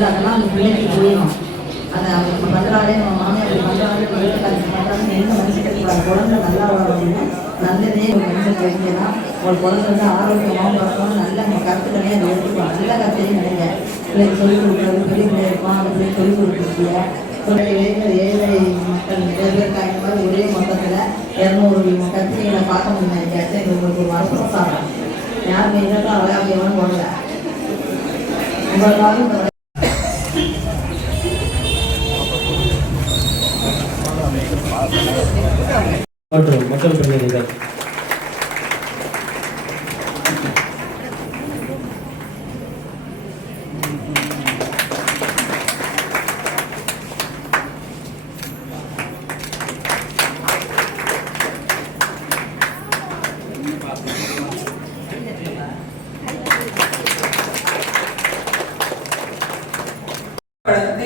அதெல்லாம் அந்த பிள்ளைக்கு புரியணும். அதை அவங்க பண்ணுறாலே நம்ம மாமியார் அப்படி பண்ணுறாலே பண்ணுறாங்கன்னு எந்த மனுஷன் குழந்தை நல்லா வரணும்னு நல்லதே ஒரு மனுஷன் வைக்கலாம். ஒரு குழந்தை வந்து ஆரோக்கியமாகவும் வரணும். நல்ல நம்ம கருத்துக்களையும் அதை எடுத்துக்கலாம். நல்ல கருத்தையும் நினைங்க. பிள்ளைக்கு சொல்லிக் கொடுக்குறது பெரிய பிள்ளை இருக்கும். அந்த பிள்ளைக்கு சொல்லிக் கொடுக்குறீங்க. ஏழை மக்கள் நிறைய பேர் இருக்காங்க. மாதிரி ஒரே மொத்தத்தில் 200 கருத்துக்களை பார்க்க முடியும். நினைக்காச்சு உங்களுக்கு ஒரு வரப்பிரசாதம் யாருமே இதெல்லாம் அழகாக போடல. உங்களுக்காக மற்றும் மக்கள் பிரதிநிதிகள்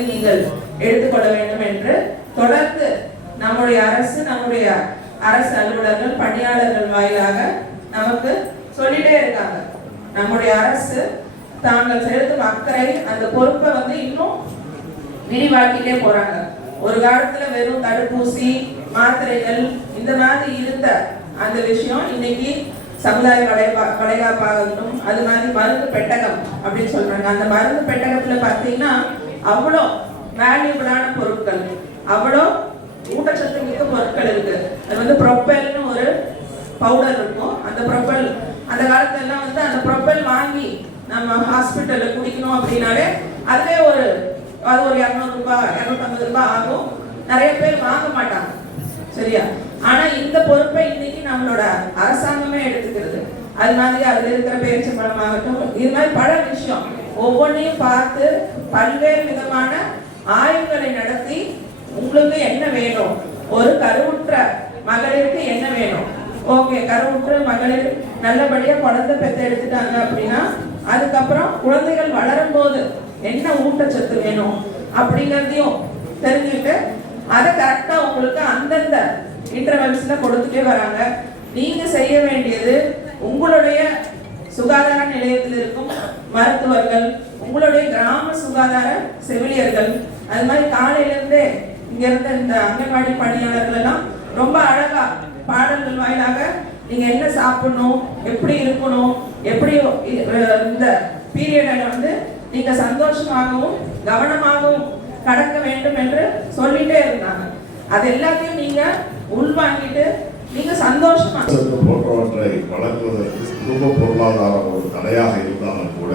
நீங்கள் எடுத்துக்கொள்ள வேண்டும் என்று தொடர்ந்து நம்முடைய அரசு அலுவலர்கள் பணியாளர்கள் வாயிலாக நமக்கு சொல்லிட்டே இருக்காங்க. நம்முடைய அரசு தாங்கள் செலுத்தும் அக்கறை அந்த பொறுப்பை வந்து இன்னும் விரிவாக்கிட்டே போறாங்க. ஒரு காலத்துல வெறும் தடுப்பூசி மாத்திரைகள் இந்த மாதிரி இருந்த அந்த விஷயம் இன்னைக்கு சமுதாய வளைகாப்பாகட்டும், அது மாதிரி மருந்து பெட்டகம் அப்படின்னு சொல்றாங்க. அந்த மருந்து பெட்டகத்துல பார்த்தீங்கன்னா அவ்வளோ வேல்யூபிளான பொருட்கள், அவ்வளோ ஊட்டச்சத்து மிக்க பொருட்கள் இருக்கு. அது வந்து ப்ரொப்பல்னு ஒரு பவுடர் இருக்கும். அந்த ப்ரொப்பல் அந்த காலத்துல எல்லாம் வந்து அந்த ப்ரொப்பல் வாங்கி நம்ம ஹாஸ்பிட்டல்ல குடிக்கணும் அப்படின்னாலே அதுவே ஒரு 200 ரூபாய் 250 ரூபாய் ஆகும். நிறைய பேர் வாங்க மாட்டாங்க, சரியா? ஆனா இந்த பொறுப்பை இன்னைக்கு நம்மளோட அரசாங்கமே எடுத்துக்கிறது. அது மாதிரி அதுல இருக்கிற பேரிச்சம்பழம் ஆகட்டும், இது மாதிரி பல விஷயம் ஒவ்வொன்றையும் பார்த்து பல்வேறு விதமான ஆய்வுகளை நடத்தி உங்களுக்கு என்ன வேணும், ஒரு கருவுற்ற மகளிருக்கு என்ன வேணும், ஓகே கருவுற்ற மகளிர் நல்லபடியா குழந்தை பெற்று எடுத்துட்டாங்க அப்படின்னா அதுக்கப்புறம் குழந்தைகள் வளரும் போது என்ன ஊட்டச்சத்து வேணும் அப்படிங்கிறதையும் தெரிஞ்சுக்கிட்டு அதை கரெக்டா உங்களுக்கு அந்தந்த இன்டர்வல்ஸ்ல கொடுத்துட்டே வராங்க. நீங்க செய்ய வேண்டியது உங்களுடைய சுகாதார நிலையத்தில் இருக்கும் மருத்துவர்கள், உங்களுடைய கிராம சுகாதார செவிலியர்கள், அது மாதிரி காலையில இருந்தே இங்க இருந்த இந்த அங்கன்வாடி பணியாளர்கள் எல்லாம் ரொம்ப அழகா பாடல்கள் வாயிலாக நீங்க என்ன சாப்பிடணும், எப்படி இருக்கணும், எப்படி இந்த பீரியடை வந்து நீங்க சந்தோஷமாகவும் கவனமாகவும் கடக்க வேண்டும் என்று சொல்லிட்டே இருந்தாங்க. அது எல்லாத்தையும் நீங்க உள்வாங்கிட்டு நீங்க சந்தோஷமா போன்றவற்றை வழங்குவதற்கு குடும்ப பொருளாதாரம் ஒரு தடையாக இருந்தாலும் கூட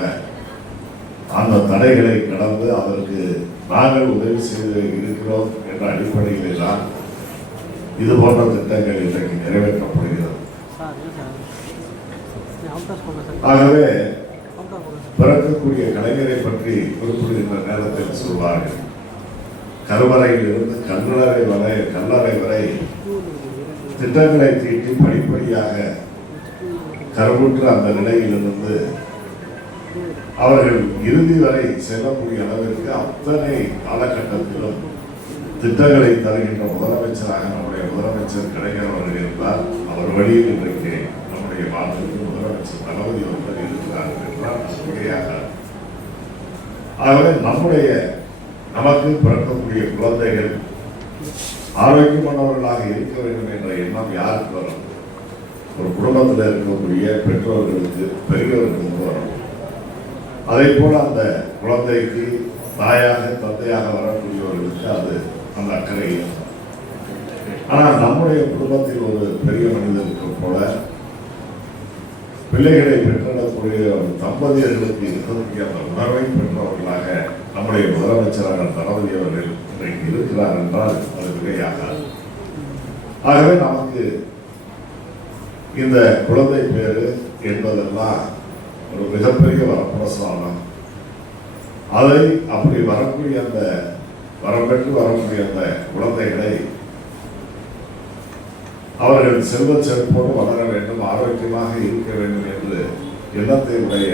அந்த தடைகளை கடந்து அதற்கு நாங்கள் உதவி செய்து இருக்கிறோம் என்ற அடிப்படையிலே தான் இது போன்ற திட்டங்கள் இன்றைக்கு நிறைவேற்றப்படுகிறது. ஆகவே பிறக்கக்கூடிய கலைஞரை பற்றி குறிப்பிடுகின்ற நேரத்தில் சொல்வார்கள், கருவறையில் இருந்து கல்லறை வரை திட்டங்களை தீட்டி படிப்படியாக கருவுற்ற அந்த நிலையிலிருந்து அவர்கள் இறுதி வரை செல்லக்கூடிய அளவிற்கு அத்தனை காலகட்டத்திலும் திட்டங்களை தருகின்ற முதலமைச்சராக நம்முடைய முதலமைச்சர் கலைஞர் அவர்கள் இருந்தால் அவர் வழியில் இன்றைக்கு நம்முடைய மாநிலத்தில் முதலமைச்சர் தளபதி அவர்கள் இருக்கிறார்கள் என்றால் மிகையாக. ஆகவே நமக்கு பிறக்கக்கூடிய குழந்தைகள் ஆரோக்கியமானவர்களாக இருக்க வேண்டும் என்ற எண்ணம் யாருக்கு வரும்? ஒரு குடும்பத்தில் இருக்கக்கூடிய பெற்றோர்களுக்கு பெரியவர்களுக்கு வரும். அதே போல அந்த குழந்தைக்கு தாயாக தந்தையாக வரக்கூடியவர்களுக்கு அது அந்த அக்கறை இருக்கும். ஆனால் நம்முடைய குடும்பத்தில் ஒரு பெரிய மனிதருக்கு போல பிள்ளைகளை பெற்றெடுக்கக்கூடிய தம்பதியர்களுக்கு இருக்கக்கூடிய அந்த உணர்வை பெற்றவர்களாக நம்முடைய முதலமைச்சரான தளபதி அவர்கள் இன்றைக்கு இருக்கிறார் என்றால் அது மிகையாகாது. ஆகவே நமக்கு இந்த குழந்தை பேரு என்பதெல்லாம் ஒரு மிகப்பெரிய வரப்பிரசாதம். அதை அப்படி வரக்கூடிய அந்த வரப்பெற்று வரக்கூடிய அந்த குழந்தைகளை அவர்கள் செல்வ செழிப்போடு வளர வேண்டும், ஆரோக்கியமாக இருக்க வேண்டும் என்று எண்ணத்தை உடைய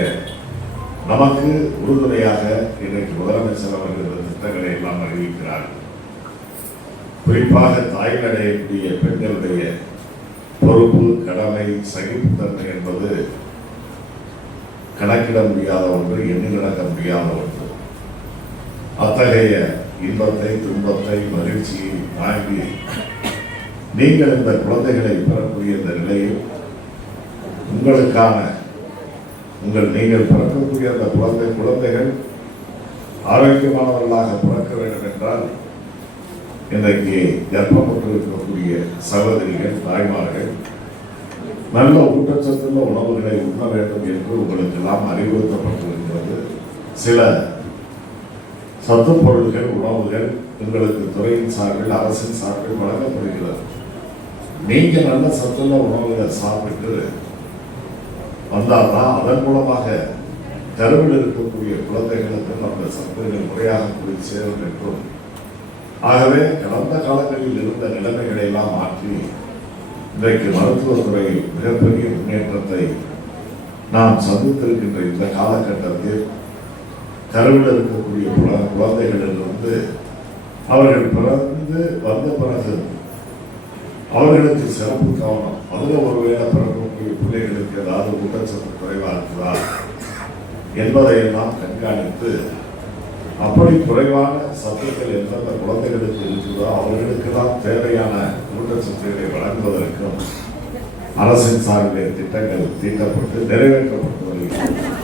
நமக்கு உறுதுணையாக இன்றைக்கு முதலமைச்சர் அவர்கள் திட்டங்களை எல்லாம் அறிவிக்கிறார். குறிப்பாக தாய்நடையக்கூடிய பெண்களுடைய பொறுப்பு, கடமை, சகிப்புத்தன்மை என்பது கணக்கிட முடியாத ஒன்று, எண்ணி நடக்க முடியாத ஒன்று. அத்தகைய இன்பத்தை, துன்பத்தை, மகிழ்ச்சியை தாங்கி நீங்கள் இந்த குழந்தைகளை பெறக்கூடிய இந்த நிலையில் உங்களுக்கான நீங்கள் பிறக்கக்கூடிய அந்த குழந்தைகள் ஆரோக்கியமானவர்களாக பிறக்க வேண்டும் என்றால் இன்றைக்கு கர்ப்பப்பட்டு இருக்கக்கூடிய சகோதரிகள், தாய்மார்கள் நல்ல ஊட்டச்சத்துள்ள உணவுகளை உண்ண வேண்டும் என்று உங்களுக்கு எல்லாம் அறிவுறுத்தப்பட்டிருக்கிறது. சில சத்து பொருள்கள், உணவுகள் உங்களுக்கு துறையின் சார்பில், அரசின் சார்பில் வழங்கப்படுகிறது. நீங்க நல்ல சத்துள்ள உணவுகளை சாப்பிட்டு வந்தால்தான் அதன் மூலமாக கருவில் இருக்கக்கூடிய குழந்தைகளுக்கு நம்ம சத்துகள் முறையாக போய் சேரும் என்றும், ஆகவே கடந்த காலங்களில் இருந்த நிலைமைகளை எல்லாம் மாற்றி இன்றைக்கு மருத்துவத்துறையில் மிகப்பெரிய முன்னேற்றத்தை நாம் சந்தித்திருக்கின்ற இந்த காலகட்டத்தில் கருவில் இருக்கக்கூடிய குழந்தைகளிலிருந்து அவர்கள் பிறந்து வந்த பிறகு அவர்களுக்கு சிறப்பு கவனம், அதில் ஒருவேளை பிறக்கக்கூடிய பிள்ளைகளுக்கு ஏதாவது ஊட்டச்சத்து குறைவாக இருக்குதா என்பதையெல்லாம் கண்காணித்து அப்படி குறைவான சத்துக்கள் எந்தெந்த குழந்தைகளுக்கு இருக்குதோ அவர்களுக்கு தான் தேவையான ஊட்டச்சத்துக்களை வழங்குவதற்கும் அரசின் சார்பில் திட்டங்கள் தீட்டப்பட்டு நிறைவேற்றப்பட்டு வருகிறது.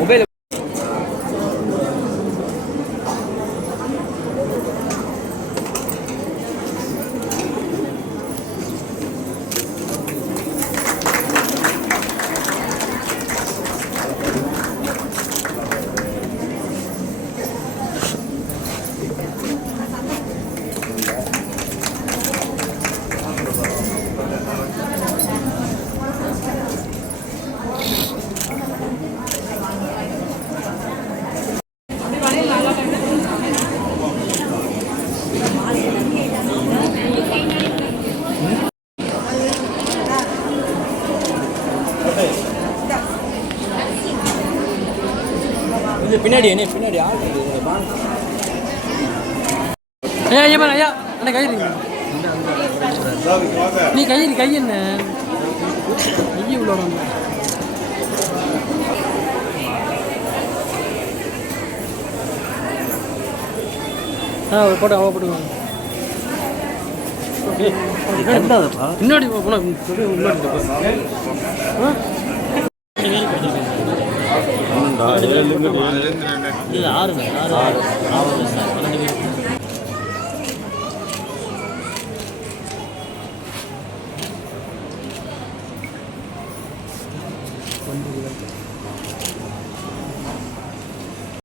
மொபைல் பின்னாடி என்ன பின்னாடி ஆள் ஐயா ஐயா ஐயா அண்ணா கயிறு நீ கை என்ன ஐயா உள்ள போட்டு அவ போட்டுவாங்க பின்னாடி போனா இது ஆறுங்க ஆறு